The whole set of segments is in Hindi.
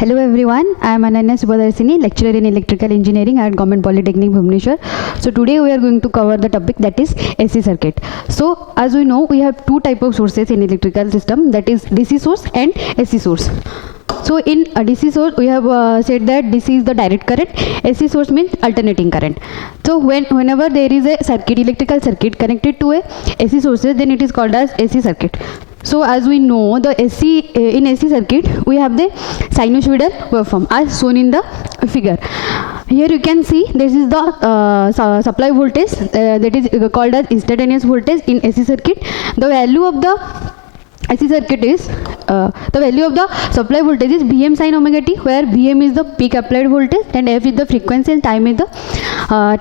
Hello everyone, I am Ananya Subhadarshini, lecturer in electrical engineering at Government Polytechnic Bhubaneswar. So today we are going to cover the topic that is AC circuit. So as we know, we have two type of sources in electrical system, that is DC source and AC source. So in a DC source we have said that DC is the direct current, AC source means alternating current. So whenever there is a circuit, electrical circuit connected to a AC sources, then it is called as AC circuit. So as we know, the in AC circuit we have the sinusoidal waveform as shown in the figure. Here you can see this is the supply voltage that is called as instantaneous voltage in AC circuit. The value of the AC circuit is the value of the supply voltage is Vm sin omega t, where Vm is the peak applied voltage and F is the frequency and time is the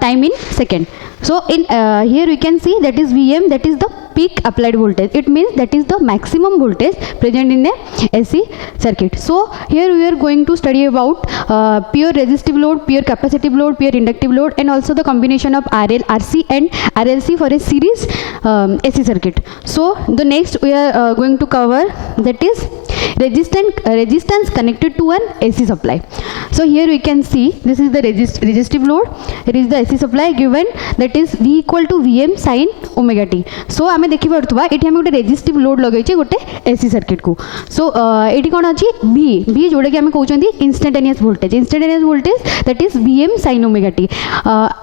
time in second. So in here we can see that is Vm, that is the peak applied voltage. It means that is the maximum voltage present in a AC circuit. So here we are going to study about pure resistive load, pure capacitive load, pure inductive load, and also the combination of RL, RC and RLC for a series AC circuit. So the next we are going to cover that is resistance connected to an AC supply. So here we can see this is the resistive load, it is the AC supply given, that is V equal to Vm sin omega t. So आमे देखि पड़तबा एठी हमें गोटे रेजिस्टिव लोड लगैछि गोटे एसी सर्किट को. सो एठी कोन अछि V जोडे कि हमें कहउछंती instantaneous voltage that is Vm sin omega t.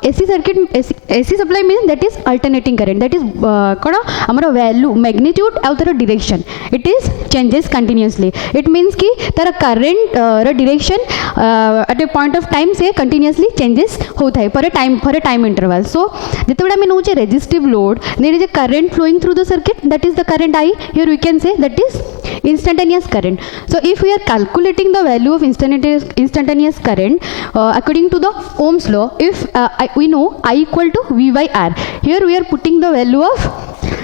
AC circuit AC supply means that is alternating current, that is कोन हमर वैल्यू मैग्नीट्यूड और तर direction it is changes continuously. It means कि तर करंट र direction at a point of time से कंटीन्यूअसली चेंजेस होता है for a time interval. So जेतेबेले हमें नउचे resistive load, there is a current flowing through the circuit, that is the current I. Here we can say that is instantaneous current. So if we are calculating the value of instantaneous current according to the Ohm's law, if we know I equal to V by R, here we are putting the value of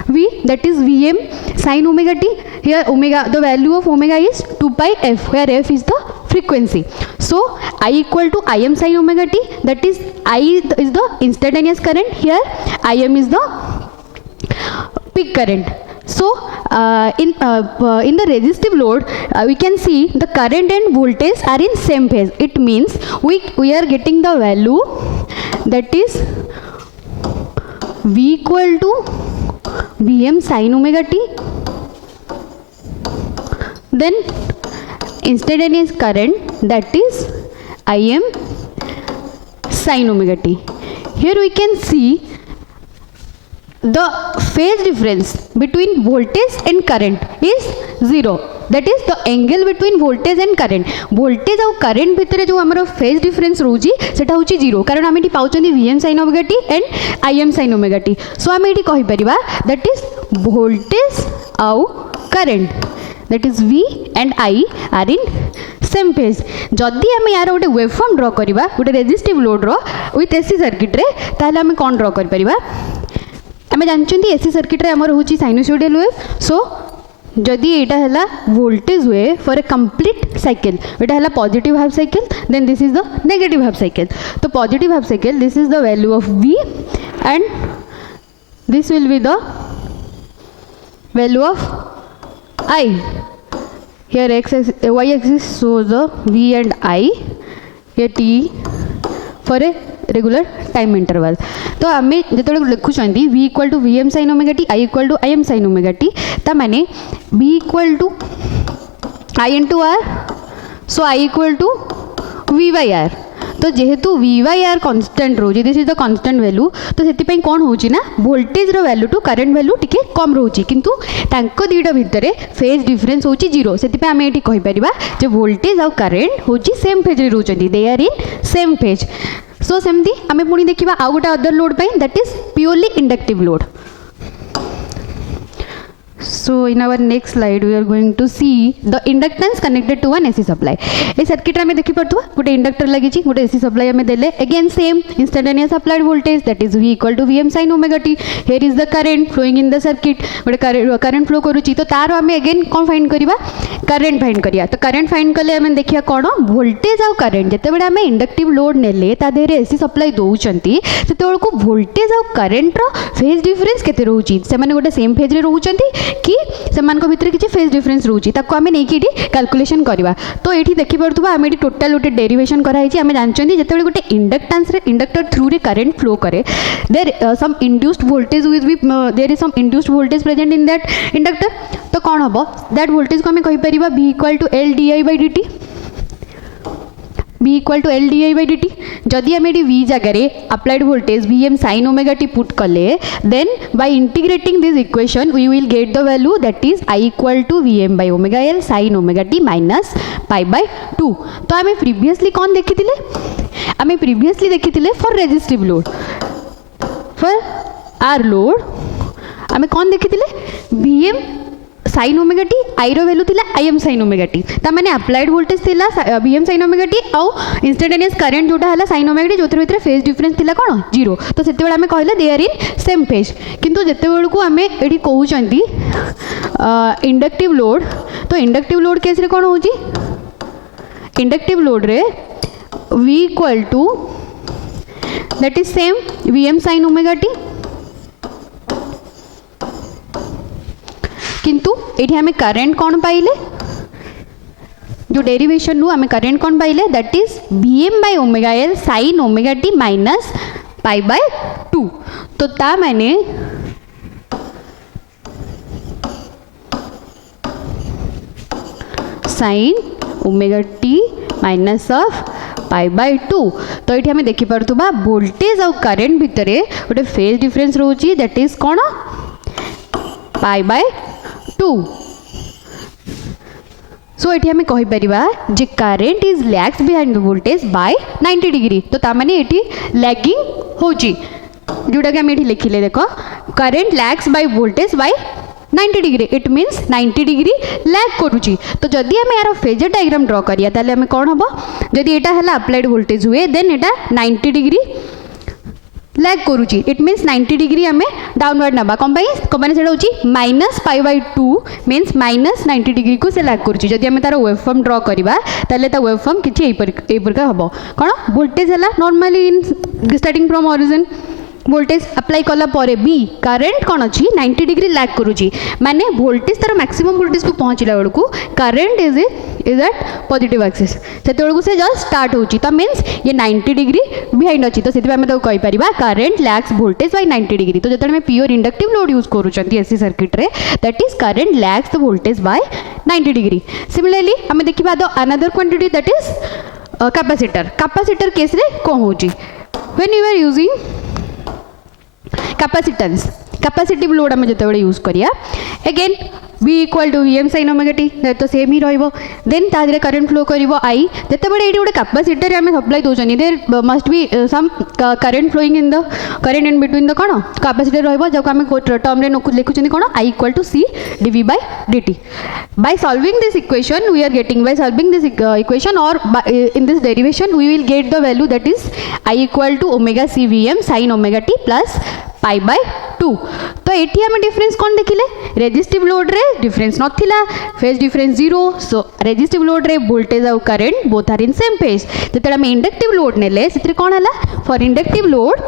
V, that is Vm sin omega t. Here omega, the value of omega is 2 pi f, where f is the frequency. So I equal to Im sin omega t, that is I is the instantaneous current, here Im is the peak current. So in the resistive load we can see the current and voltage are in same phase. It means we are getting the value that is V equal to Vm sin omega t, then instantaneous current that is Im sin omega t. Here we can see the phase difference between voltage and current is 0. That is the angle between voltage and current. Voltage और current भितर जो हमारा phase difference रोजी सेटा होची 0, कारण आमे eighty पाउचंदी Vm sin omega t and Im sin omega t. So आमे एटी कहि परिबा that is voltage और current, that is V and I are in same phase. जदि आमे यार गोटे वेवफॉर्म ड्रा करिबा गोटे रेजिस्टिव लोड रो विथ एसी सर्किट रे, ताले आमे कोन ड्रा करि परिबा. आमे जानछंती एसी सर्किट रे हमर होची साइनसॉइडल वेव. सो जदि एटा हला voltage wave for a complete cycle, एटा हला positive half cycle, then this is the negative half cycle. तो positive half cycle, this is the value of V and this will be the value of I. Here y axis shows the V and I, here T for a regular time interval. तो आम जो लिखुं V equal to Vm sin omega t, I equal to Im sin omega t, ता माने B equal to I into R, so I equal to V by R. तो जेहेतु V by R constant रोची, this is the constant value, तो से कौन होची ना वोल्टेज रो वैल्यू टू करंट वैल्यू टिके कम रोची, किंतु तांको दीटा भितरे फेज डिफरेंस होची 0. से आम ये कहि परिबा जे वोल्टेज और करंट होची सेम फेज रे रोचंती, they are in same phase. So सेमती आम पुणी देखा आउ गोटे अदर लोड पाई, that is purely inductive load. So in our next slide we are going to see the inductance connected to an AC supply. A circuit रे हमें देखि पड़तबा गोटे इंडक्टर लागि छि, गोटे AC सप्लाई हमें देले, again same instantaneous applied voltage that is V equal to Vm sin omega t. Here is the current flowing in the circuit, गोटे करंट फ्लो करूछि, तो तार हमें अगेन कोन फाइंड करिबा, करंट फाइंड करिया. तो करंट फाइंड कले हमें देखिया कोन वोल्टेज और करंट, जते बेले हमें इंडक्टिव लोड नेले ता देरे AC सप्लाई दोउचंती, सेते को वोल्टेज और करंट रो फेज डिफरेंस केते रहउछि, से माने गोटे सेम फेज रे रहउचंती कि सेमानक भितर किसी फेज डिफरेन्स रोचे आम नहीं कैलकुलेशन करवा तो ये देखिपा आम ये टोटाल गोटे डेरिवेशन कराई आम जानते जिते गोटे इंडक्टान्स इंडक्टर थ्रू रे करंट फ्लो करे there some induced voltage will be there is some induced voltage present in that inductor तो कौन हम दैट वोल्टेज को आम कहीपर V equal to L D I by D T V equal to L D I by D T जदि आम ये V जगार applied voltage Vm sin omega T put कले then by integrating this equation we will get the value that is I equal to Vm by omega L sin omega t minus pi by 2 तो आम प्रीवियसली कौन देखी आम प्रीवियसली देखी for resistive load for R load आम कौन देखी Vm sin omega t I रो वैल्यू थिला Im sin ओमेगा टी ता माने अप्लाइड वोल्टेज थिला Vm sin ओमेगा टी आउ इंस्टेंटेनियस करंट जोटा हला sin ओमेगा टी जोथर भितर फेज डिफरेंस थिला कोन 0 तो सेते बेला हमें कहले they are in same phase किंतु जेते बेल को हमें एठी कहउचंती इंडक्टिव लोड तो इंडक्टिव लोड केस रे कोन होची इंडक्टिव लोड रे V equal to that is same Vm sin omega t किंतु ये आम करेन्ट कौन पाइले जो डेरिवेशन रू आम करेन्ट कौन पाइले that is Vm by omega L sin omega t minus pi by 2 तो ता माने sin omega t minus of pi by 2 तो ये आम देखिपा वोल्टेज आउ करेन्ट भितर गोटे फेज डिफरेन्स रोची दैट इज कौन पाई बाय 2 सो ये आम कहीपर जे current is lags behind the voltage by 90 degree तो तामाने ये लैगिंग होची जोटा कि आम ये लिखिले देख current lags by voltage by 90 degree it means 90 degree lag करुची तो जदि आम यार फेजर डायग्राम ड्रॉ करिया ताले आम कौन हम जदि एटा हला अप्लाइड वोल्टेज हुए देन एटा 90 डिग्री लैग करुची इट मीन्स 90 डिग्री आम डाउनवर्ड नबा कम मैंने से minus pi by 2 means minus 90 degree को से लैग करुची जदि आम तार वेव फॉर्म ड्रॉ करवा ताले ता वेव फॉर्म किछि एई प्रकार हम कौन वोल्टेज है normally in starting from origin voltage apply कला परे भी करेंट कौन अच्छी 90 डिग्री लैग करुची माने वोल्टेज तार मैक्सिमम वोल्टेज को पहुँचला बेलू current is at positive axis से से जस्ट स्टार्ट होची तो मीन्स ये 90 डिग्री बिहाइंड अच्छी तो से कहीपर current lags voltage by 90 degree तो जो आम प्योर इंडक्टिव लोड यूज करुँच एसी सर्किट रे that is current lags the voltage by 90 degree similarly आम देखा the another quantity that is capacitor case रे कौन होची when you are using capacitance capacitive load आम जो यूज करिया again V equal to Vm sin omega T तो सेम ही रहिबो देन तादरे करंट फ्लो करिवो I जते बडे एटी गोटे कैपेसिटर आम सप्लाई दोचनी there must be some current flowing in the current in between the कोन कैपेसिटर रहिबो जो आम टर्म रे लिखुचनी कोन I equal to C dV by dt by solving this equation we are getting by solving this equation or in this derivation we will get the value that is I equal to omega C Vm sin omega t plus pi by 2 तो ये आम डिफरेंस कौन देखिले रेजिस्टिव लोड रे डिफरेंस नथिला phase difference 0 so resistive load रे वोल्टेज आउ current both are in same phase जेते आम इंडक्टिव लोड नेले से कौन है फॉर इंडक्टिव लोड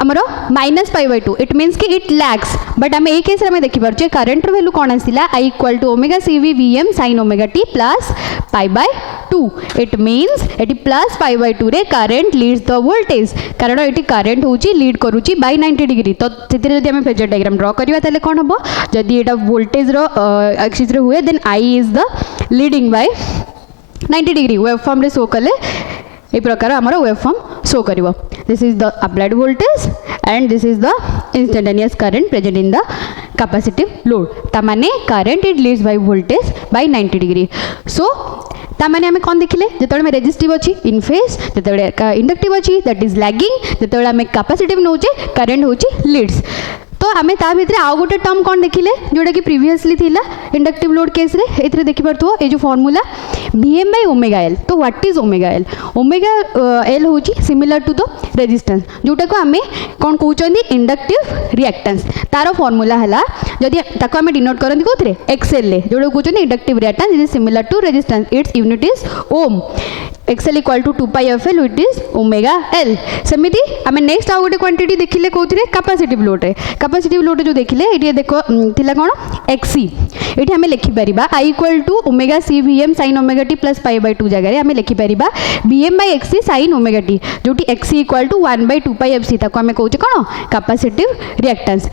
आमर minus pi by 2 it means कि इट लैग्स बट आम ये केस आम देखिपे करंट वैल्यू कौन आसला I equal to omega C V Vm sin omega T plus pi by 2 it means ये प्लस पाई बाय 2 रे करंट लीड्स द वोल्टेज कारण ये करंट होची लीड करुची बाय 90 डिग्री तो से आम फेजर डायग्राम ड्रॉ करवा ताले कौन हम जदि ये वोल्टेज एक्सिस रे हुए then I is the leading by 90 degree wave form रे शो कले ए प्रकार आमर वेव फॉर्म शो करिवो this is the applied voltage and this is the instantaneous current present in the capacitive load तामाने current it leads by voltage by 90 degree so तामाने आम कौन देखिले जिते आम रेजिस्टिव अच्छी इन फेज जिते इंडक्टिव अच्छी दैट इज लैगिंग जिते आम कैपेसिटिव नौचे करंट होची लीड्स तो आम ता भितर आउ गोटे टर्म कौन देखिले जोटा कि प्रीवियसली थिला इंडक्टिव लोड केस रे एथरे देखि परथो ए जो formula Vm by omega L तो व्हाट इज ओमेगा एल होची सिमिलर टू द रेजिस्टेंस जोटा को आम कौन कहउचंदी इंडक्टिव रिएक्टेंस तार फार्मूला हला जदि ताको आम डिनोट करंदी कोथरे XL ले जोटा कहउचंदी inductive reactance is similar to resistance its unit is ohm XL equal to 2 pi F L which is omega L. सेमती आम नेक्स्ट आउ गोटे क्वांटिटी देखिले कौन कैपेसिटिव लोड रे कैपेसिटिव लोड जो देखिले ये देख थिला कौन एक्सी ये आम लिखिपर I equal to omega C V M sine omega T plus pi by 2 जगह आम लिखिपर B M by XC sign omega t जो XC equal to 1 by 2 pi F C ताको आम कौचे कौन capacitive reactance.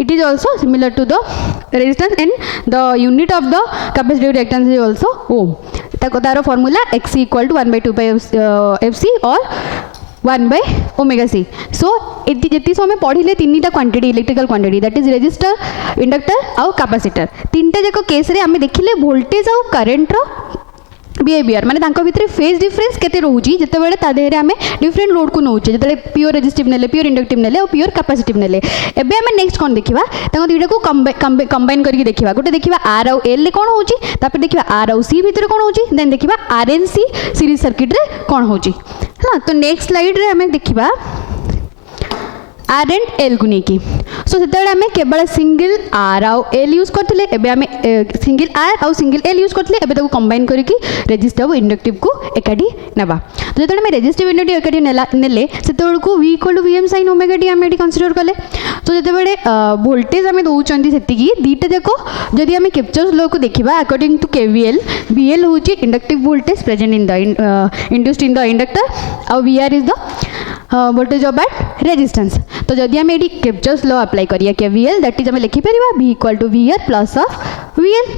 It is also similar to the resistance and the unit of the capacitive reactance is also ohm. तार formula Xc equal to 1 by 2 pi Fc or 1 by omega c. So ये समय पढ़िले तीन quantity electrical quantity that is resistor inductor आउ कैपेसिटर तीनटा जाक केस रे आम देखिले वोल्टेज आउ करंट रो बिहेवियर माने तांको भितर फेज डिफरेंस केते रहउची जते बेले ता देहरे आमे डिफरेंट लोड को नउचे जते प्योर रेजिस्टिव नेले प्योर इंडक्टिव नेले और प्योर कैपेसिटिव नेले। एबे आमे नेक्स्ट कोन देखिबा तांको दुइटा को कंबाइन करके देखिबा गोटे देखिबा आर और एल ले कोन होउची तापर देखिबा आर और सी भितर कोन होउची देन देखिबा R N C series circuit रे कोन होउची हला। तो नेक्स्ट स्लाइड रे आमे देखिबा आर एंड एल को लेकिन सो से आम केवल सिंगल आर आउ एल यूज करते एवं सिंगल आर आउ सिंगल एल यूज करते एवं कंबाइन करके रेजिस्टिव और इंडक्टिव को एकाठी नेबा। तो जो आम रेजिस्टिव इंडक्टिव एकाठी नेले से V equal to V M sine omega t आम ये कनसीडर कले। तो जो वोल्टेज आम दौरान से दीटा जाक जदि आम किरचॉफ्स लॉ को देखा अकॉर्डिंग टू केवीएल वीएल हूँ inductive voltage present in the induced in the inductor और VR is the voltage of at resistance. तो जदि आम ये किरचॉफ्स लॉ अप्लाई करिया केवीएल दैट इज आम लिखिपर V equal to V R plus of V L.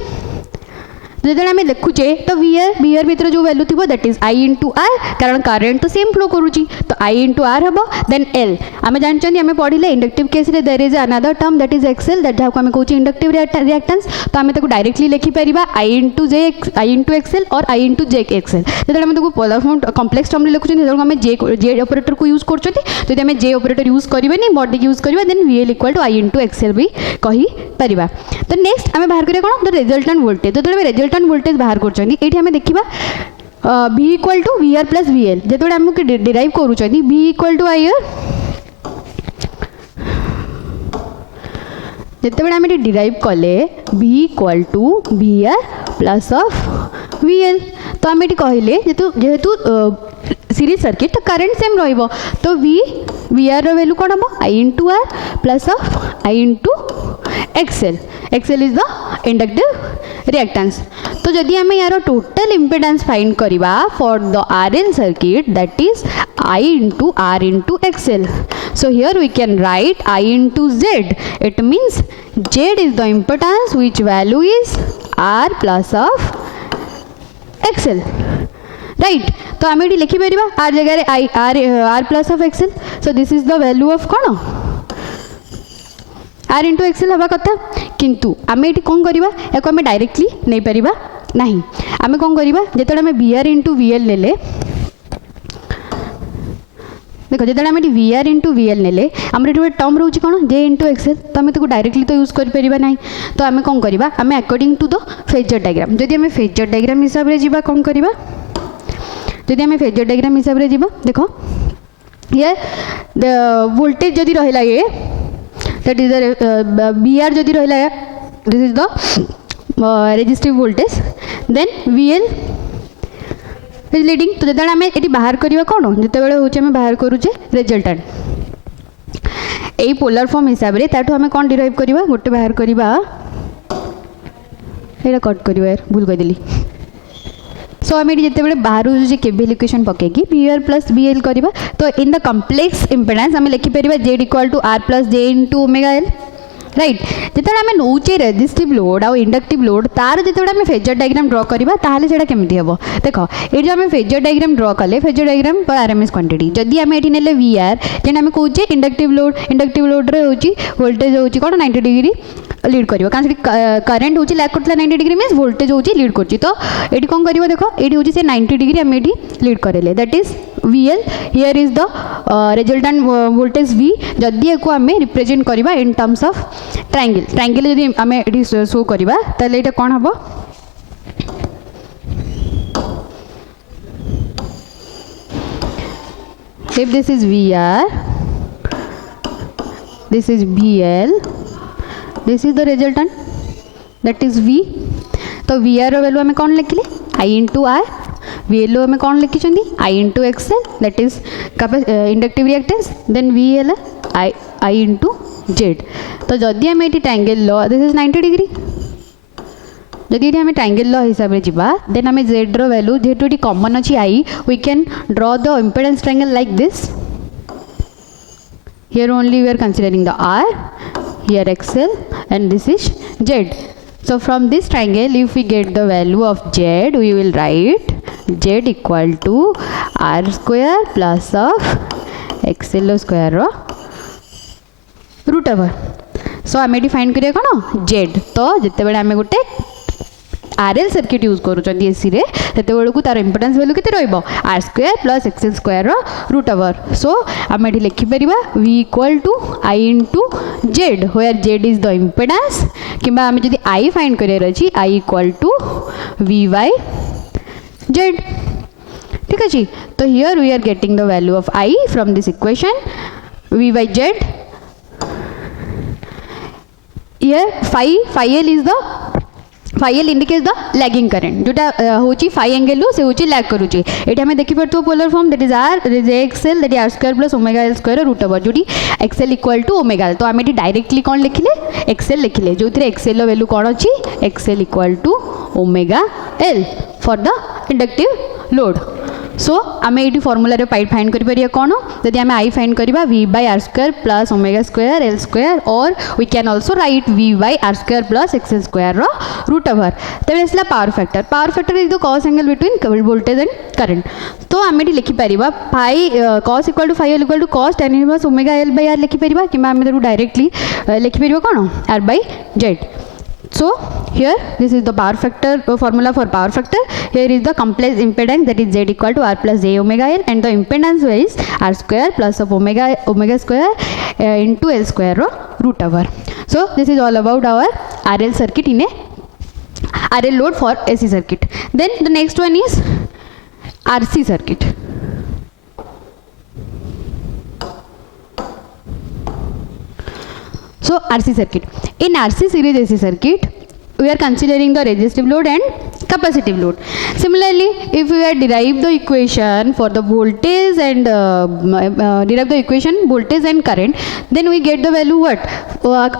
जो आम लिखुचे तो वी आर भर जो वैल्यू थी that is I into R कारण करेन्ट तो सेम फ्लो करुच्ची तो आई इंटू आर हम देन एल आम जानते आम पढ़ले इंडक्टिव केस रे there is another term that is XL that जहाँ आम कौच इंडक्टिव रिएक्टेंस तो आम डायरेक्टली लिखिपर आई इंटू एक्सएल और आई इंटू जे एक्सएल। जो आम पोलर फॉर्म कम्प्लेक्स टर्म लिखुचे आम जे ऑपरेटर को यूज कर जब आम जे ऑपरेटर यूज करें बॉडी यूज करवा then V L equal to I into XL भी कहीपर। तो नेक्स्ट आम बाहर करें कौन द रिजल्टेंट वोल्टेज जो रिजल्टेंट वोल्टेज बाहर कर देखा V equal to V R plus V L जो आमको डिराइव करूँ V equal to I R जिते आम डिराइव कले V equal to V R plus of V L. तो आम ये कहले जेहेतु सीरीज सर्किट तो करेंट सेम रहिबो तो वी आर वैल्यू कौन हम I into R plus of I into XL. XL is the inductive reactance. तो जदि आम यार टोटल इम्पिडेंस फाइंड करवा for the RL circuit that is I into R into XL. So here we can write I into Z it means Z is the impedance which value is R plus of XL right. तो आम ये लिखिपर आर जगह I are plus of XL. So this is the value of कौन आर इंटू एक्सएल हवा कथा किंतु आम ये कौन करवा या आम डायरेक्टली नहीं पारिबा नहीं आम कौन करवा जो आम V R into V L नेले देखो जो आम V R into V L नेले आम ये टर्म रोचे कौन जे इंटू एक्सएल तो आम डायरेक्टली तो यूज कर ना तो आम कौन करवा आम according to the phasor diagram जदि आम फेजर डायग्राम हिसाब से जीवा कौन करवा जदि आम फेजर डायग्राम हिसाब से जीवा देखो ये वोल्टेज जदि रहा ये that is the B R जदि रहा this is the resistive voltage then V L is leading. तो जो आम ये बाहर करवा कौन जिते हूँ आम बाहर करुचे रिजल्टेंट यही पोलर फॉर्म हिसाब से ताठू आम कौन डिराइव करवा गोटे बाहर करवा ये कट करवा यार भूल कहीदेली। सो आम ये जिते बाहर केवीएल इक्वेशन पकईकि V R plus V L करवा तो इन द कम्प्लेक्स इम्पिडेंस आम लिखिपर Z equal to R plus J into omega L right. जो आम नौचे रेजिस्टिव लोड आउ इंडक्टिव लोड तार जो आम फेजर डायग्राम ड्र करवा ताहले सेटा केमिति हेबो देख ये जो आम फेजर डायग्राम ड्र कले फेजर डायग्राम पर आरएमएस क्वांटिटी जदि आम ये नेले वी आर जेन आम कहे इंडक्टिव लोड रे होची वोल्टेज होची कौन 90 डिग्री लीड करिवो कारण करेंट होची लैग करथला 90 डिग्री मींस वोल्टेज होची लीड करची तो एटी कोन करिवो देखो एटी होची से 90 डिग्री हम एटी लीड करेले that is VL here is the resultant voltage V जदि को आम रिप्रेजेंट करवा इन टर्म्स ऑफ ट्रायंगल जदि आम एटी शो करवा ताले एटा कोन हबो if this is VR this is VL this is the resultant that is V। तो VR वैल्यू आम कौन लिखिले I इंटू आर VLO आम कौन लिखी I into XL that is inductive reactance then V है I इंटू जेड. तो जदि आम ये triangle law this is 90 degree जदि ये ट्रायंगल लॉ हिसाब से जीवा देन आम जेड रो वैल्यू जेहेतु ये कॉमन अच्छी I we can draw the impedance triangle like this. Here only we are considering the R, here XL and this is Z. So from this triangle if we get the value of Z we will write Z equal to R square plus of XL square root over. So आम ये फाइंड करिया कौन Z. तो जिते बड़े आम गोटे RL सर्किट यूज करूँ एसी रे सेते बेलू तार इम्पोर्टेंस वैल्यू केते रहइबो R square plus XL square root over. So आम ये लिखिपर V equal to I into Z where Z is the importance कि आम जब I फाइंड करार अच्छी I equal to V by Z. ठीक अच्छे. तो here we are getting the value of I from this equation V by Z. Here phi L is the phi L indicates the lagging current जोटा होची phi एंगल से होची लैग करूची. एठी हमें देखि परतो polar form that is R XL दैट is R square plus omega L square root over जोटी XL equal to omega L. तो आम ये डायरेक्टली कौन लिखिले XL लिखिले जो XL वैल्यू कौन अच्छी XL equal to omega L for the inductive load. So आम ये फॉर्मूला फाइंड कर कौन जदि आम I फाइंड करवा V by R square plus omega square L square और we can also write V by R square plus XL square root over. तेज आसला power factor is the cos angle between voltage and current. तो आम ये लिखिपर phi cos equal to phi L equal to cos tan inverse omega L by R लिखिपर कि आम डायरेक्टली लिखिपर कौन R by Z. So here this is the power factor formula for power factor. Here is the complex impedance that is Z equal to R plus J omega L and the impedance is R square plus of omega square into L square root over. So this is all about our RL circuit in a RL load for AC circuit. Then the next one is RC circuit. So RC circuit. In RC series AC circuit, we are considering the resistive load and capacitive load. Similarly, if we are derive the equation for the voltage and derive the equation voltage and current, then we get the value what?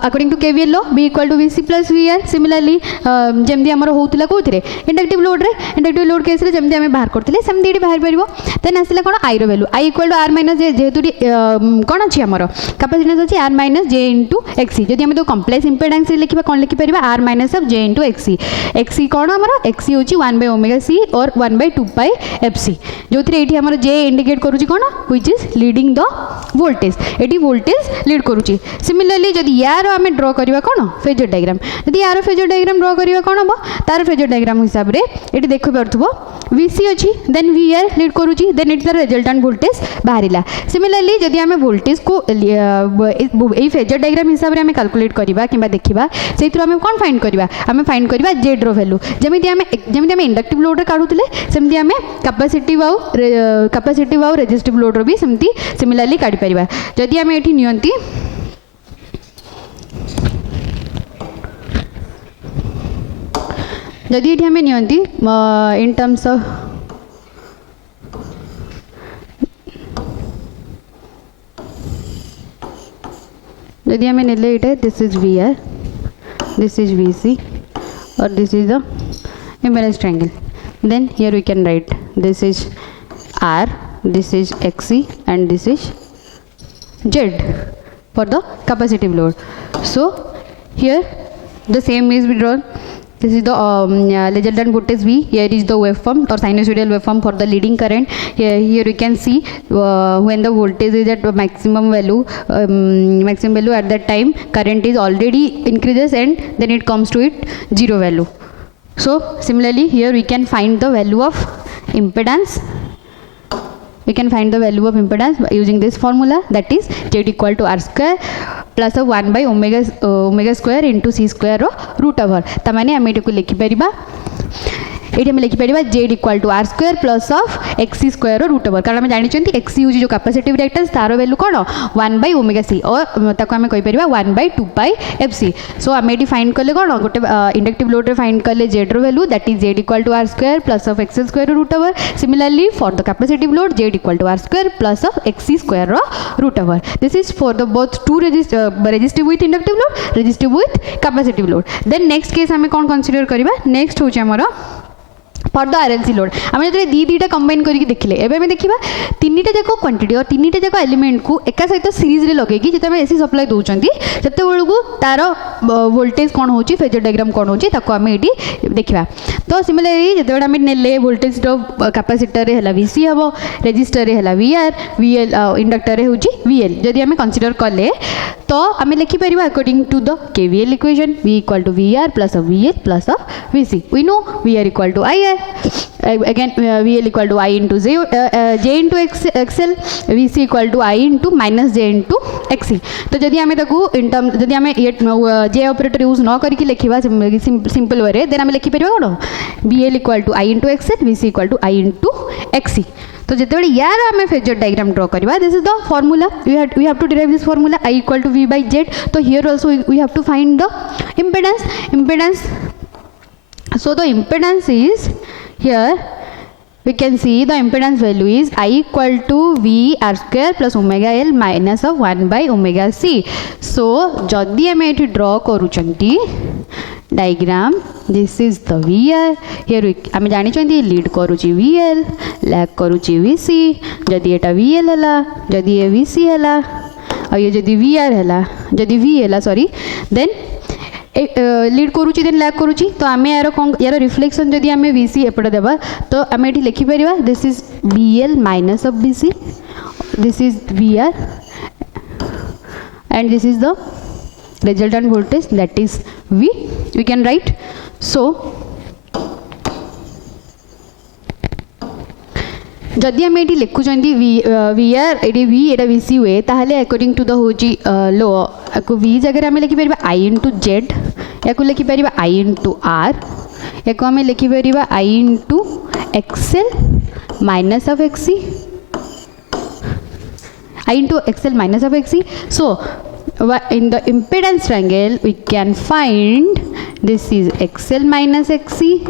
According to KVL law, B equal to VC plus VR. Similarly, जमती आमर होतला कोथिरे इंडक्टिव लोड केस रे जमती आमे बाहर करथिले सेमती एटी बाहर परिबो. देन आसिला कोन I रो value I equal to R minus J जेहेतु कोन अछि आमर कैपेसिटेंस अछि R minus J into XC. जदि आमे तो कॉम्प्लेक्स इंपेडेंस लिखिबा कोन लिखि परिबा R minus of J into XC. XC कोन आमर XC होछि 1 by omega C और 1 by 2 pi FC जोथिरे एठी आमर J इंडिकेट करूछि कोन which is leading the voltage. एठी वोल्टेज लीड करूछि. सिमिलरली जदि यार आमे ड्रॉ करिवा कोन फेजर डायग्राम जदि यार फेजर डायग्राम ड्रॉ करिवा कोन हबो तार फेजर डायग्राम हिसाब रे एठी देखि परथबो VC अछि देन VR लीड करूछि then it the resultant voltage बाहरिला. सिमिलरली जदि आमे वोल्टेज को एई फेजर डायग्राम हिसाब रे आमे कैलकुलेट करिवा किबा देखिबा सेइथरो आमे कोन फाइंड करिवा आमे फाइंड करिवा Z रो वैल्यू जेमिति आमे इंडक्टिव लोड रे काढुतले सेमति आमे कैपेसिटिव आउ रेजिस्टिव लोड रो भी सेमति सिमिलरली काढी परिबा. जदि आमे एठी नियंती जदि ये आम नियंती इन टर्म्स ऑफ जदि आम नेले ये this is VR this is VC और this is the impedance triangle. Then here we can write this is R, this is XC and this is Z for the capacitive load. So here the same is withdrawn. This is the resultant voltage V. Here is the waveform or sinusoidal waveform for the leading current. Here you can see when the voltage is at maximum value at that time current is already increases and then it comes to it zero value. So similarly here we can find the value of impedance. We can find the value of impedance by using this formula, that is Z equal to R square plus of 1 by omega square into C square root over. तमाने आमे एटू लिखि परिबा ये आम लिखिपर Z equal to R square plus of XC square root over कारण आम जानते एक्सी हूँ जो कैपेसिटिव रिएक्टेंस तार वैल्यू कौन 1 बाय ओमेगा सी और ताको आम कहीपर 1 बाय 2 पाई एफ सी सो आम ये फाइंड कले कौन गोटे इंडक्टिव लोड रे फाइंड कले जेड रो value that is Z equal to R square plus of XL square root over similarly for the capacitive load Z equal to R square plus of XC square root over this is for the both to resistive with inductive load resistive with capacitive load then next case आम कौन कंसीडर करबा नेक्स्ट होचे हमर फॉर द आरएलसी लोड आम जो दीटा कंबाइन करके देखिले एवं देखा तीन टा जाक क्वांटिटी और तीन टा जाक एलिमेंट को एका सहित सीरीज रे लगे जो एसी सप्लाई दौरान से तार वोल्टेज कौन हो फेजर डायग्राम कौन हो आम ये देखा तो सिमिलरली जो आम ने वोल्टेज कैपेसिटर है वीसी हम रेजिस्टर है वीआर वीएल इंडक्टर हूँ वीएल जदि आम कंसीडर कले तो आम लिखिपर according to the KVL equation V equal to VR plus of VL plus of VC we know VR equal to I again VL equal to I into J into XL VC equal to I into minus J into XC तो जदि आम इन टर्म जदि आम J ऑपरेटर यूज न करके लिखा सिंपल वे देन आम लिखिपर कौन VL equal to I into XL VC equal to I into XC तो जिते यार आम फेजर डायग्राम ड्रॉ करवा this is the formula we have to derive this formula I equal to V by Z तो here also we have to find the impedance so the impedance is here we can see the impedance value is I equal to V R square plus omega L minus of 1 by omega C so जदि आम ये ड्रॉ करूँगी diagram this is the VR here आम जानी लीड करुँची VL लैग करुँची VC जदि एटा VL है जदि ये VC है और ये जदि VR है जदि V है सॉरी देन लीड करुँची देन लैग करुँची तो आम यार कौन यार रिफ्लेक्शन जदि आम VC एपटे देवा तो आम ये लिखिपर this is VL minus of VC this is VR and this is the resultant voltage that is V we can write so जदि आम ये लिखुं VR ये V ये VC हुए ताहले अकॉर्डिंग टू द हूँ लो को V जगह आम लिखिपर I इंटू Z या लिखिपर I इंटू R या आम लिखिपर I into XL minus of XC I into XL minus of XC so in the impedance triangle we can find this is XL minus XC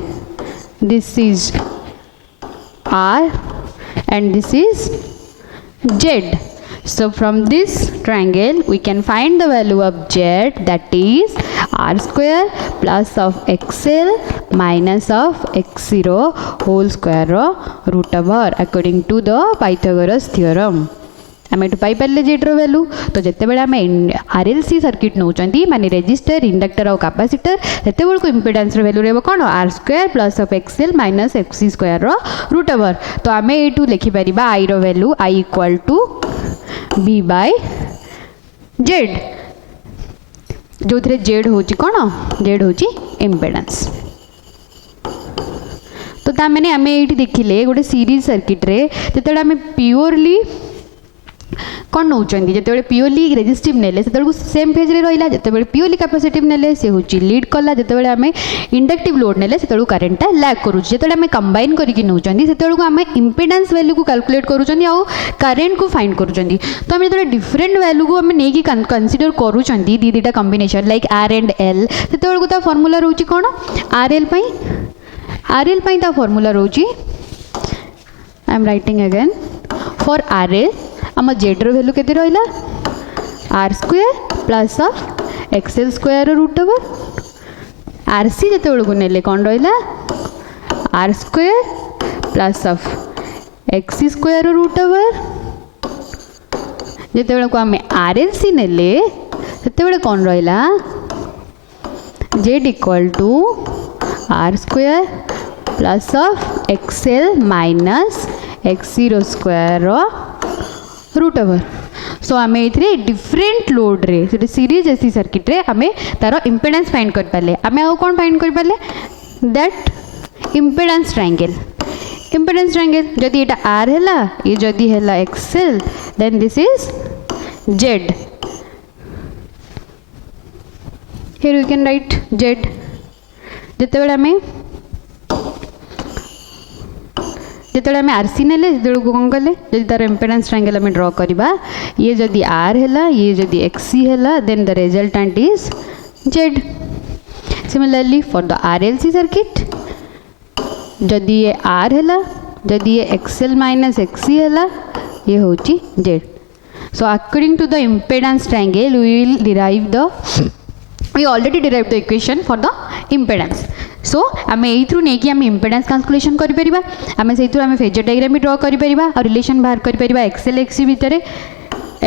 this is R and this is Z so from this triangle we can find the value of Z that is R square plus of XL minus of X0 whole square root over according to the Pythagoras theorem आम ये पाइपर जेड्र वैल्यू तो जिते आम RLC सर्किट नौ माने रेजिस्टर इंडक्टर और कैपेसिटर सेते को इम्पिडेंस वैल्यू रहा कौन R square plus of XL minus XC square root over तो आम ये लिखिपर I रो value I equal to B by Z जो थे Z हूँ कौन Z हूँ इम्पिडेंस तो ताने आम ये देखिले गोटे सीरीज सर्किट रे जिते आम प्योरली कौन नौ जो प्योरली रेजिस्टिव नेले से सेम फेज रे रहा जो प्योरली कैपेसिटिव नेले से हूँ लीड कला जो आम इंडक्टिव लोड नेले से करेन्टा लैग करुँच जो आम कंबाइन करके नौ से आम इम्पिडेंस वैल्यू को कैलकुलेट करुँच करेन्ट को फाइंड करुँच तो आम जो डिफरेंट वैल्यू को आम नहीं कंसीडर करुँच दीटा combination like R and L से फॉर्मूला रोचे कौन RL ता फॉर्मूला रोचे I am writing again for RL आम जेड्र वैल्यू के रहा R square plus of XL square root over RC जो नेले कौन रहा R square plus of XC square root over जो आम RLC नेले से कौन रहा Z equal to R square plus of XL minus X0 square root over so आम ये डिफरेंट लोड रे सीरीज एसी सर्किट रे आम तार इम्पिडेंस फाइंड कर पारे आम आउ कौन फाइंड कर पारे दैट इम्पिडेंस ट्रायंगल जदि ये R है ये जदि है XL then this is Z here we can write Z जिते आम जिते आम आरसी नेले कौन कले जदि तार इम्पेडेंस ट्रायंगल आम ड्र करवा ये जदि आर है ये जदि एक्सी है then the resultant is Z. Similarly for the RLC circuit जदि ये आर है जदि ये एक्सएल माइनस एक्सी है ये हूँ Z. So according to the impedance triangle we will derive the we already derived the equation for the impedance. So आम यू नहीं कि आम इम्पेडेंस कैलकुलेशन करें आम से आम फेजर डायग्राम भी ड्र करें और रिलेशन बाहर करें एक्सएल एक्सी भितर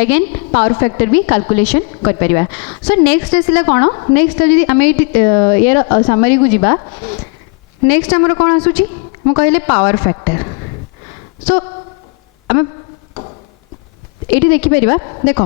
अगेन पावर फैक्टर भी कैलकुलेशन करें. सो नेक्स्ट आसला कौन नेक्स्ट जब आम यार समरी को जीवा नेक्स्ट आमर कौन आसूची मु कहले पावर फैक्टर. सो आम ये देखिपर देख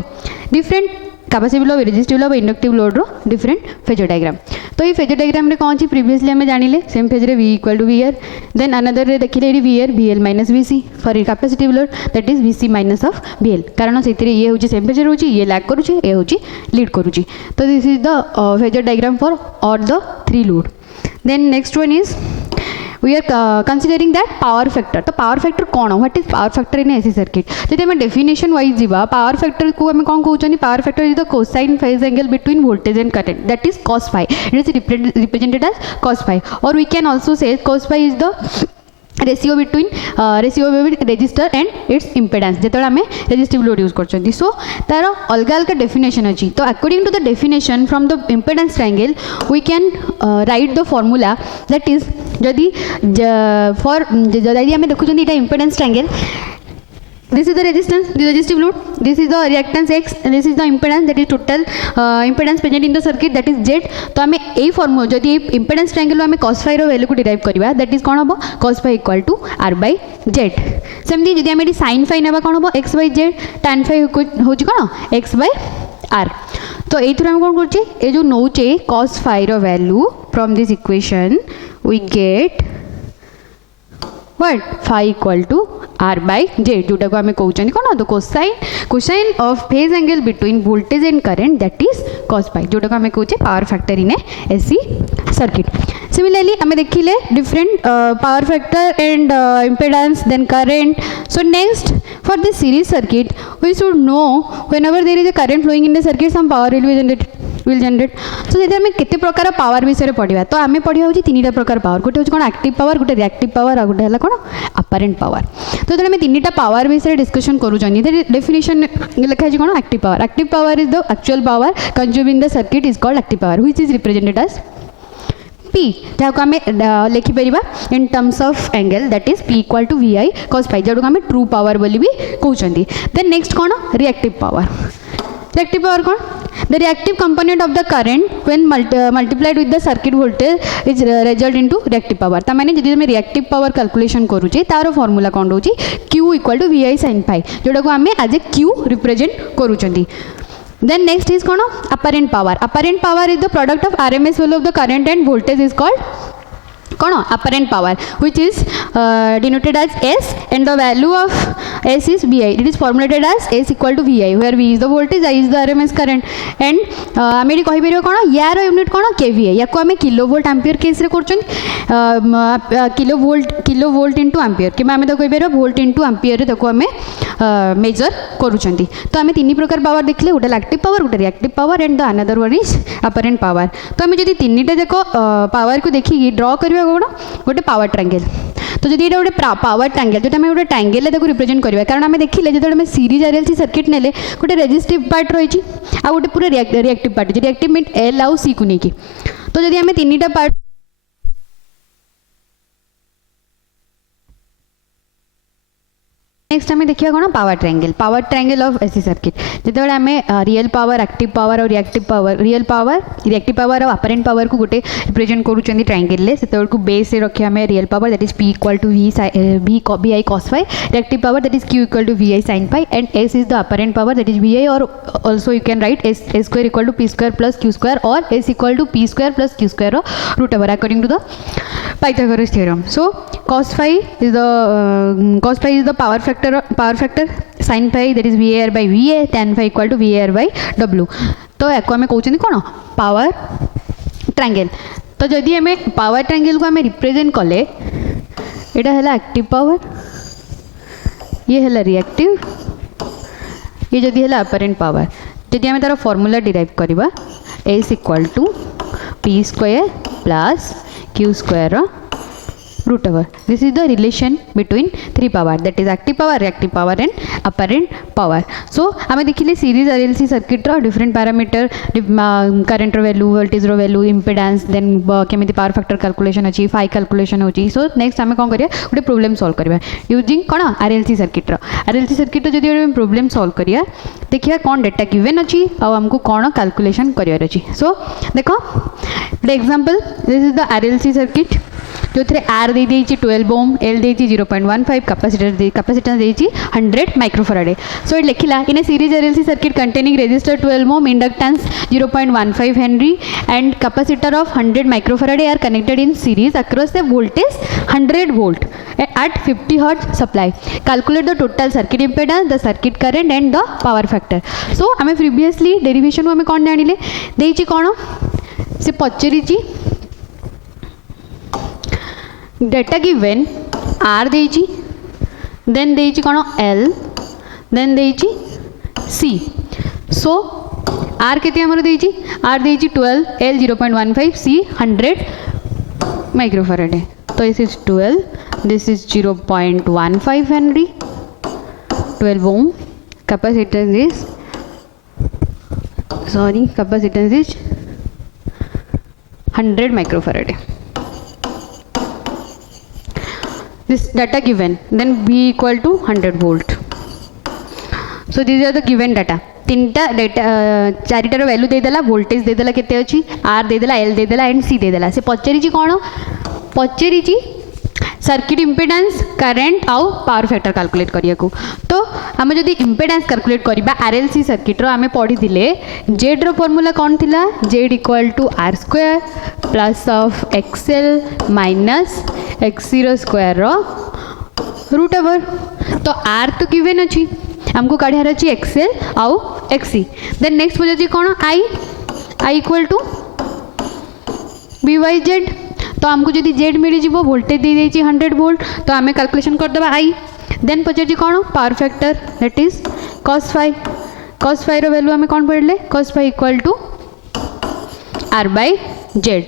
different capacitive load resistive load inductive load रो डिफरेंट फेजर डायग्राम. तो ये फेजर डायग्राम रे कौन प्रीवियसली आम जानिले सेम फेज रे V equal to VR then another रे देखिले ये VR VL minus VC for capacitive load that is VC minus of VL कारण से ये हूँ सेम फेजर होची ये लैग करुची ये हूँ लीड करुची. तो this is the phasor diagram for all the three load. Then next one is we are considering that power factor. तो power factor कौन what is power factor in AC circuit जब आम definition wise जीवा power factor को आम कौन कहते power factor is the cosine phase angle between voltage and current that is cos phi. It is represented as cos phi or we can also say cos phi is the ratio between resistor and its impedance जो आम रेजिस्टिव लोड यूज कर. सो तार अलग अलग डेफिनेशन अच्छी. तो according to the definition from the impedance triangle we can write the formula that is जदि फॉर जदि आम देखुं ये impedance triangle this is the resistance the resistive load this is the reactance X and this is the impedance that is total impedance present in the circuit that is Z. तो आम यही फॉर्मूला जदि impedance triangle आम cos phi रो वैल्यू को डिराइव करवा that is कौन हम cos phi equal to R by Z. सेमती जदि आम sin phi नेबा कौन हम X by Z tan phi हूँ कौन X by R. तो ये आम कौन कर जो नौचे cos phi रो value from this equation we get what phi equal to R by Z जोटा को आम कहते कौन तो cosine of phase angle between voltage and current that is cos phi जोटा को आम कहते power factor in AC circuit. Similarly आम देखिले different power factor and impedance then current. So next for this series circuit we should know whenever there is a current flowing in the circuit some power will generate. सो जब आम केते प्रकार पावर विषय पढ़ा तो आम पढ़ा हूँ तीन प्रकार पावर गोटे हूँ कौन एक्टिव पावर गोटे रिएक्टिव पावर और गोटे है कौन अपारेंट पावर. तो जो आम तीन पावर विषय डिस्कशन करूँ डेफिनेशन लिखा है कौन active power is the actual power consume in the circuit is called active power which is represented as P जहाँ को आम लिखिपर in terms of angle that is P equal to VI cos phi जो आम ट्रू पावर बोली भी कहते. देन नेक्स्ट कौन रिएक्टिव पावर. रिएक्टिव पावर कौन the reactive component of the current when multiplied with the circuit voltage is result into reactive power. ता माने जदि हमें reactive power calculation करूचे तार फॉर्मूला कौन रोची Q equal to VI sin phi जोटा को आम एज ए Q रिप्रेजेंट करूचंती. Then next is कौन apparent power. Apparent power is the product of RMS value of the current and voltage is called कौन apparent power which is denoted as S and the value of S is VI. It is formulated as S equal to VI where V is the voltage I is the RMS current and आम ये कहीपर कौन यार यूनिट कौन KVA या आम किलो वोल्ट आंपियर केस रे कर किलो वोल्ट इंटू आंपियर कि आम तो कहीपर वोल्ट इंटू आंपियर आम मेजर करूँ. तो आम तीन प्रकार पावर देखिले गोटे एक्टिव पावर गोटे reactive power and the another one is apparent power. तो आम जब तीन टा जाक पावर को देखिए ड्र करवा कौन गोटे पावर ट्रायंगल. तो जब ये गोटे पावर ट्रायंगल जो आम गोटे ट्रायंगल रिप्रेजेंट करवा कारण आम देखिले जो आम सीरीज RLC सर्किट नेले गोटे रेजिस्टिव पार्ट रही आ गोटे पूरा reactive part reactive mean L आउ C को लेकिन. तो जब आम तीन टा पार्ट नेक्स्ट आम देखिए कौन power triangle of AC circuit जो आम रियल पावर एक्टिव पावर और रिएक्टिव पावर रिएक्टिव पावर और अपरेंट पावर को गोटे रिप्रेजेंट करूँ ट्रायंगल से बेस रखिए आम real power that is P equal to VI cos phi reactive power that is Q equal to VI sin phi and S is the apparent power that is VI और also you can write S square equal to P square plus Q square और S equal to P square plus Q square root over according to the Pythagoras theorem. So cos phi is the power factor sin phi that is VAR by VA tan phi equal to VAR by W. तो या आम कहते कौन पावर ट्रायंगल. तो जदि आम पावर ट्रायंगल को आम रिप्रेजेंट कले यहाँ है एक्टिव पावर ये है रिएक्टिव, ये जदि है अपरेंट पावर, जदि आम तार फॉर्मूला डिराइव करवा S equal to P square plus Q square root over. This is the relation between three power, that is active power, reactive power and apparent power. So आम देखिले series RLC circuit रो different parameter, current रो value, voltage रो value, impedance, then केमिति power factor calculation अच्छी, phi calculation होची. So next आम कौन करिया गोटे problem solve करिया using कौन RLC circuit रो. RLC circuit रो जदि हम problem solve करिया देखिया कौन data given अच्छी और हमको कौन calculation करिया अच्छी. So देखो the example, this is the RLC circuit जो थे R दे देइछि 12 ओम, L देइछि 0.15, कैपेसिटेंस देइछि 100 माइक्रोफैराड. सो इट लिखिला in a series RLC circuit containing resistor 12 ohm, inductance 0.15 henry and capacitor of 100 microfarad are connected in series across the voltage 100 volt at 50 hertz supply. Calculate the total circuit impedance, the circuit current and the power factor. So आमे प्रीवियसली डेरिवेशन आमे कोन जानिले देइछि कोन से पचरिछि डेटा गिवन R देइछि, देन देइछि कोन L, देन देइछि C. सो R केते हमर देइछि, R देइछि 12, L 0.15, C 100 माइक्रोफैराड. तो this is 12, this is 0.15 Henry, 12 ohm, capacitance is, capacitance is 100 microfarad. This data given, then B equal to 100 volt. So these are the given data. तीनटा डेटा चारिटार वैल्यू देदेला, वोल्टेज देदेला केते अछि, R देदेला, L देदेला एंड C देदेला. से पचरिछि कोन, पचरिछि सर्किट इम्पेडेंस, करंट आउ पावर फैक्टर कैलकुलेट करिया को. तो आम जदि इम्पेडेंस कैलकुलेट करबा RLC सर्किट रो आमे पढी दिले Z रो फार्मूला कोन थिला, Z equal to R square plus of XL minus X0 square रो रूट ओवर. तो R तो गिवन अछि, हमको काढियार अछि XL आउ XC. देन नेक्स्ट हो जाछि कोन I equal to B by Z. तो हमको जदि Z मिल जीवो, वोल्टेज दे देछि 100 वोल्ट, तो आमे कैलकुलेशन कर देबा I. देन पछे कोन power factor, that is cos phi. cos phi रो वैल्यू आमे कोन पढले, cos phi equal to R by Z.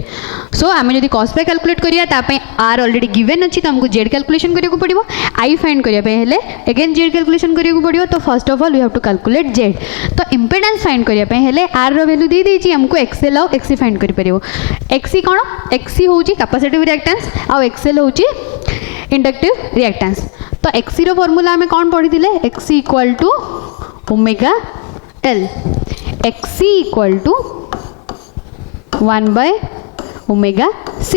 So आमे जदि cos phi कैलकुलेट करिया ता पय R ऑलरेडी गिवन अछि, तो हमको Z कैलकुलेशन करिया को पड़िबो. I फाइंड करिया पे हेले अगेन Z कैलकुलेशन करिया को पड़िबो. तो first of all we have to calculate Z. तो इंपेडेंस फाइंड करिया पे हेले R रो वैल्यू दे देछि, हमको XL और XC फाइंड करि परिबो. XC कोन, XC होउची कैपेसिटिव रिएक्टेंस और XL होउची इंडक्टिव रिएक्टेंस. तो XC रो फार्मूला हमें कोन पढी दिले, XC equal to omega L. XC equal to 1 by omega C.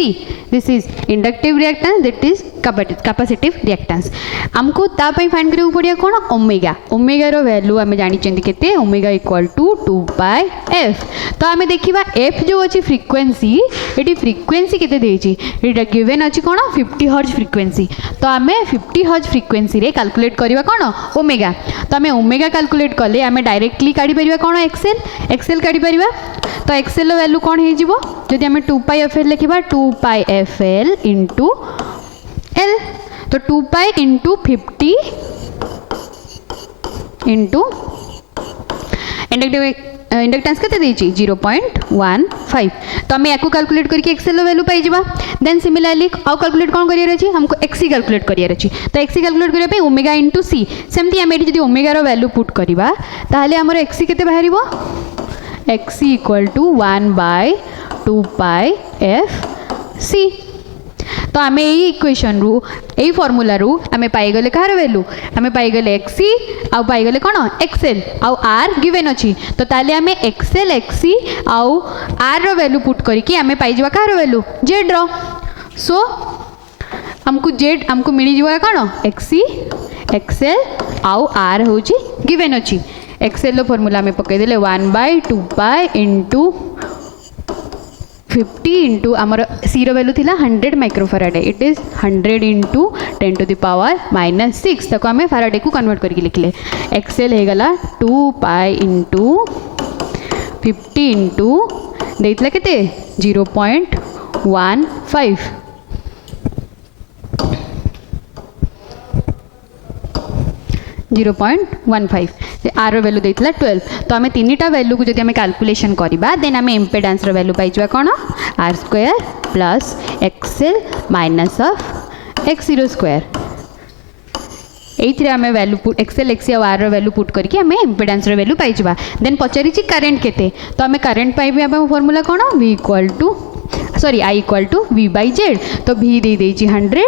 This is inductive reactance, that is capacitive reactance. हमको ता पई फाइंड करियो पड़िया कोन ओमेगा. ओमेगा रो वैल्यू हमें जानि चंदी केते, omega equal to 2 by f. तो हमें देखिबा f जो अछि फ्रीक्वेंसी, एटी फ्रीक्वेंसी केते देछि, एटा गिवन अछि कोन 50 हर्ट्ज फ्रीक्वेंसी. तो हमें 50 हर्ट्ज फ्रीक्वेंसी रे कैलकुलेट करबा कोन ओमेगा. तो हमें ओमेगा कैलकुलेट करले हमें डायरेक्टली काढी परिबा कोन XL काढी परिबा. तो XL रो वैल्यू कोन हे जिवो, जदि हमें 2 pi fl लिखिबा 2 pi fl into L. तो 2 pi into 50 into इंडक्टेंस केते देछि 0.15. तो हमें याकू कैलकुलेट करके XL वैल्यू पाई जिबा. देन सिमिलरली आउ कैलकुलेट कोन करियर अछि, हमको XC कैलकुलेट करियर अछि. तो XC कैलकुलेट करिया पे ओमेगा इनटू C. सेमती हम एठी जदि ओमेगा रो वैल्यू पुट करिबा ताहले हमर XC केते बाहरिबो, XC equal to 1 by 2 pi FC. तो आमे ये इक्वेशन रू, यही फॉर्मूला रू आमे पाई गले कहार वैल्यू, आमे पाई गले XC आउ पाई गले कोन XL आउ R गिवन अछि. तो ताले आमे XL XC आउ R रो वैल्यू पुट करिकि आमे पाई जिबा कहार वैल्यू Z रो. सो हमको Z हमको मिली जिबा कोन XC XL आउ R होची गिवन अछि. XL रो फॉर्मूला में पकई देले 1 by 2 pi into 50 into आमर C रो वैल्यू थिला 100 microfarad. It is 100 into 10 to the power minus 6. तको हमें फैराडे को कन्वर्ट करके लिखले. XL हे गला 2 pi into 50 into देइतला केते 0.15. 0.15 आर वैल्यू देता 12 तो आम तीन टा वैल्यू को जब कैलकुलेशन करवा देन आम इम्पेडांस वैल्यू पाइबा कौन R square plus XL minus of x0 square ये आम वैल्यू पुट एक्सएल एक्सी और आर वैल्यू पुट करके आम इम्पेडांस वैल्यू पाइबा देन पचारि करेन्ट केते तो आम करेन्ट पाइबा फॉर्मूला कौन v equal to sorry I equal to v by Z तो v दे 100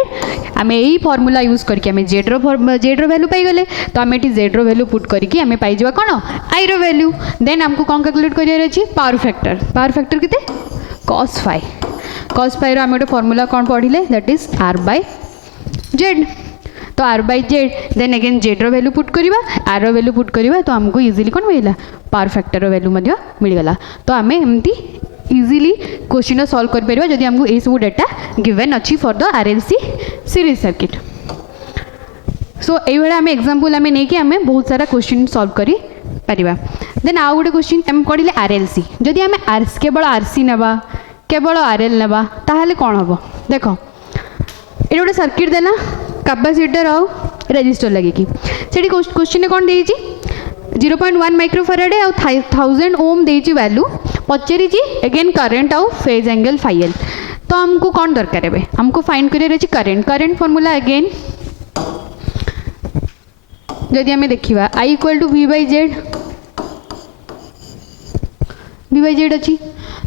आम यही फॉर्मूला यूज करके आम जेड रो वैल्यू पाईगले तो आम ये जेड रो वैल्यू पुट करके आम पाइबा कौन I रो वैल्यू देन आमको कौन कैलकुलेट कर पावर फैक्टर केते cos फाइ रो आम गोटे फॉर्मूला कौन पढ़िले that is r by Z तो r by Z then again Z रो वैल्यू पुट करवा r रो वैल्यू पुट करवा तो आमको इजीली कौन मिला पावर फैक्टर वैल्यू मिलगला तो आम एमती इजीली क्वेश्चन सॉल्व कर परिबा जदि हमको ए सब डाटा गिवन अच्छी for the RLC series circuit so ये आम एग्जांपल आम नहीं कि आम बहुत सारा क्वेश्चन सॉल्व करी परिबा देन आउ गोटे क्वेश्चन आम पढ़िले आरएलसी जदि आम केवल आरसी नेबा केवल आरएल नेबा ताहले कौन हम देख ये गोटे सर्किट देला कैपेसिटर आउ रेजिस्टर लगे सेठी क्वेश्चन कौन देइछि 0.1 माइक्रोफैराड आउ 1000 ओम देइछि वैल्यू पचारि अगेन करेन्ट आउ फेज एंगल फाइल तो हमको कौन दरकार है हमको फाइंड करियर अछि करेन्ट फॉर्मूला अगेन जदि हमें देखिबा I equal to v by Z अच्छी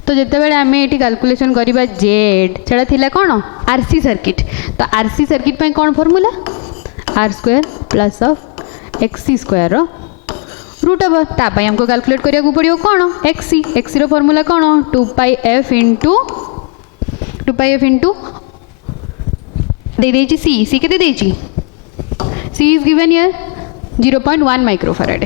तो जिते बड़े आम ये कैलकुलेशन करवा जेड सेटा थिला कौन आरसी सर्किट तो आरसी सर्किट पे कौन formula R square plus of XC square root over तापाई हमको कैलकुलेट करिया पड़ो कौन एक्सी रो फॉर्मूला कौन 2πf इंटू दे सी केते देछि C is given here 0.1 microfarad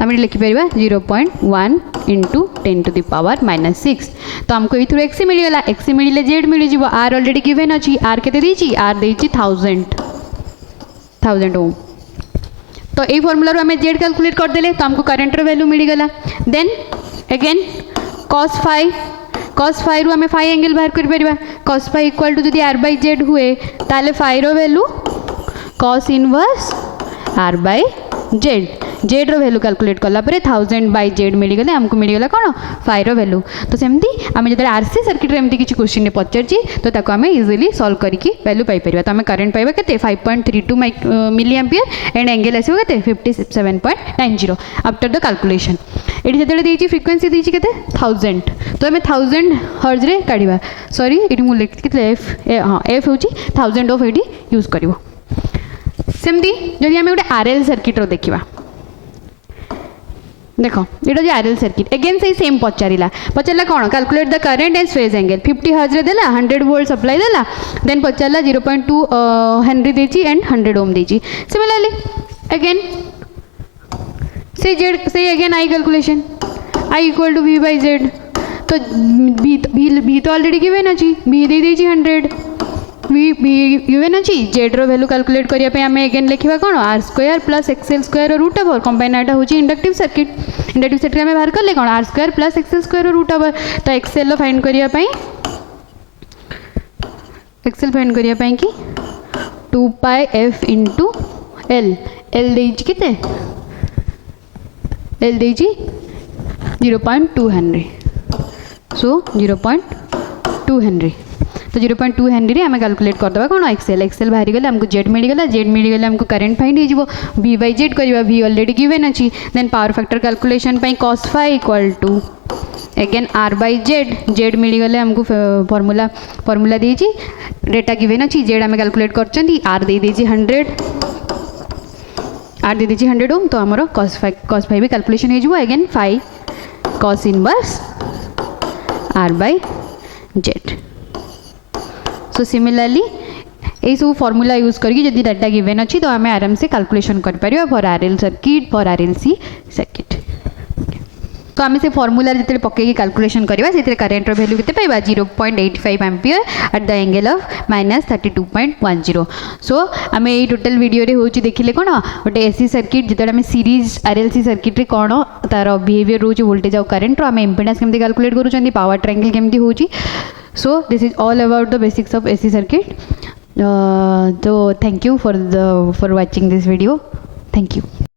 आम लिखिपर 0.1 इंटू 10 टू द पावर -6 तो हमको ये एक्सी मिलगला एक्सी मिले जेड मिल आर ऑलरेडी गिवन अच्छी आर केते देछि आर देछि 1000 ओम तो ये फॉर्मूला रो हमें जेड कैलकुलेट कर देले तो हमको करंट रो वैल्यू मिलगला देन अगेन cos फाइ रो हमें फाइ एंगल बाहर कर परिबा cos फाइ इक्वल टू जदी आर बाय जेड हुए ताले फाइ रो value cos inverse R by Z रो वैल्यू कैलकुलेट कला परे 1000 बाय जेड मिलगले हमको मिलगला कौन फाइ रो वैल्यू तो सेमती आम जो आरसी सर्किट एमती किसी क्वेश्चन ने पचारची तो ताको आम इजिली सॉल्व करके वैल्यू पाई परिबा तो आम करंट पाइबा केते 5.32 मिली एम्पियर एंड एंगल आसीबो केते 57.90 आफ्टर द कैलकुलेशन एटी जेतेले देछि फ्रीक्वेंसी देछि केते 1000 तो आम 1000 हर्ज रे काढिबा सॉरी एटी मु लिखितले एफ होछि 1000 ऑफ एटी यूज करिवो सेमती जदि आम गोटे आरएल सर्किट रो देखिबा देखो ये जो आरएल सर्किट अगेन से सेम पचारा कौन calculate the current and phase angle 50 hertz रे देला 100 वोल्ट सप्लाई देला देन पचारा 0.2 हेनरी देची एंड 100 ओम देची सिमिलरली अगेन से again I calculation I equal to v by Z तो v तो ऑलरेडी गिवन अच्छी v दे देची 100 गिवन अच्छी जेड रो वैल्यू कैलकुलेट करने आम अगेन लिखा कौन R square plus XL square root over combine एटा हूँ इंडक्टिव सर्किट आम बाहर कले कौन R square plus XL square root over तो एक्सएल फाइंड करने एक्सएल फाइंड करने कि 2πf इंटू एल देते एल दे 0.2 हेनरी सो 0.2 हेनरी तो 0.2 हेनरी आम कैलकुलेट करदे कौन एक्सएल बाहरी गले हमको जेड मिलगला हमको करंट फाइंड हो v बाई जेड करवा v ऑलरेडी गिवन अच्छी then power factor calculation cos phi equal to again R by Z मिलगले हमको फॉर्मूला देछि डेटा गिवन अच्छी जेड आम कैलकुलेट कर आर दे 100 ओम तो आमर cos फाइ भी कैलकुलेशन हो again phi cos inverse R by Z so similarly ये सब फॉर्मूला यूज करके जब डाटा गिवन अच्छी तो आम आराम से कैलकुलेशन कर परिबा for RL circuit for RLC circuit तो आम से फॉर्मूला जिते पकईकी कैलकुलेशन करवा से करेन्ट वैल्यू केते पाइबा 0.85 ampere at the angle of -32.10 सो आम ये टोटल वीडियो रे होची देखिले कौन गोटे एसी सर्किट जिते आम सीरीज आरएलसी सर्किट रे कौन तार बिहेवियर रोज वोल्टेज और करेन्ट आम इम्पिडेंस केमती कैलकुलेट करूँ पावर ट्रायंगल केमती होची so this is all about the basics of AC circuit so thank you for watching this video. Thank you. Thank you.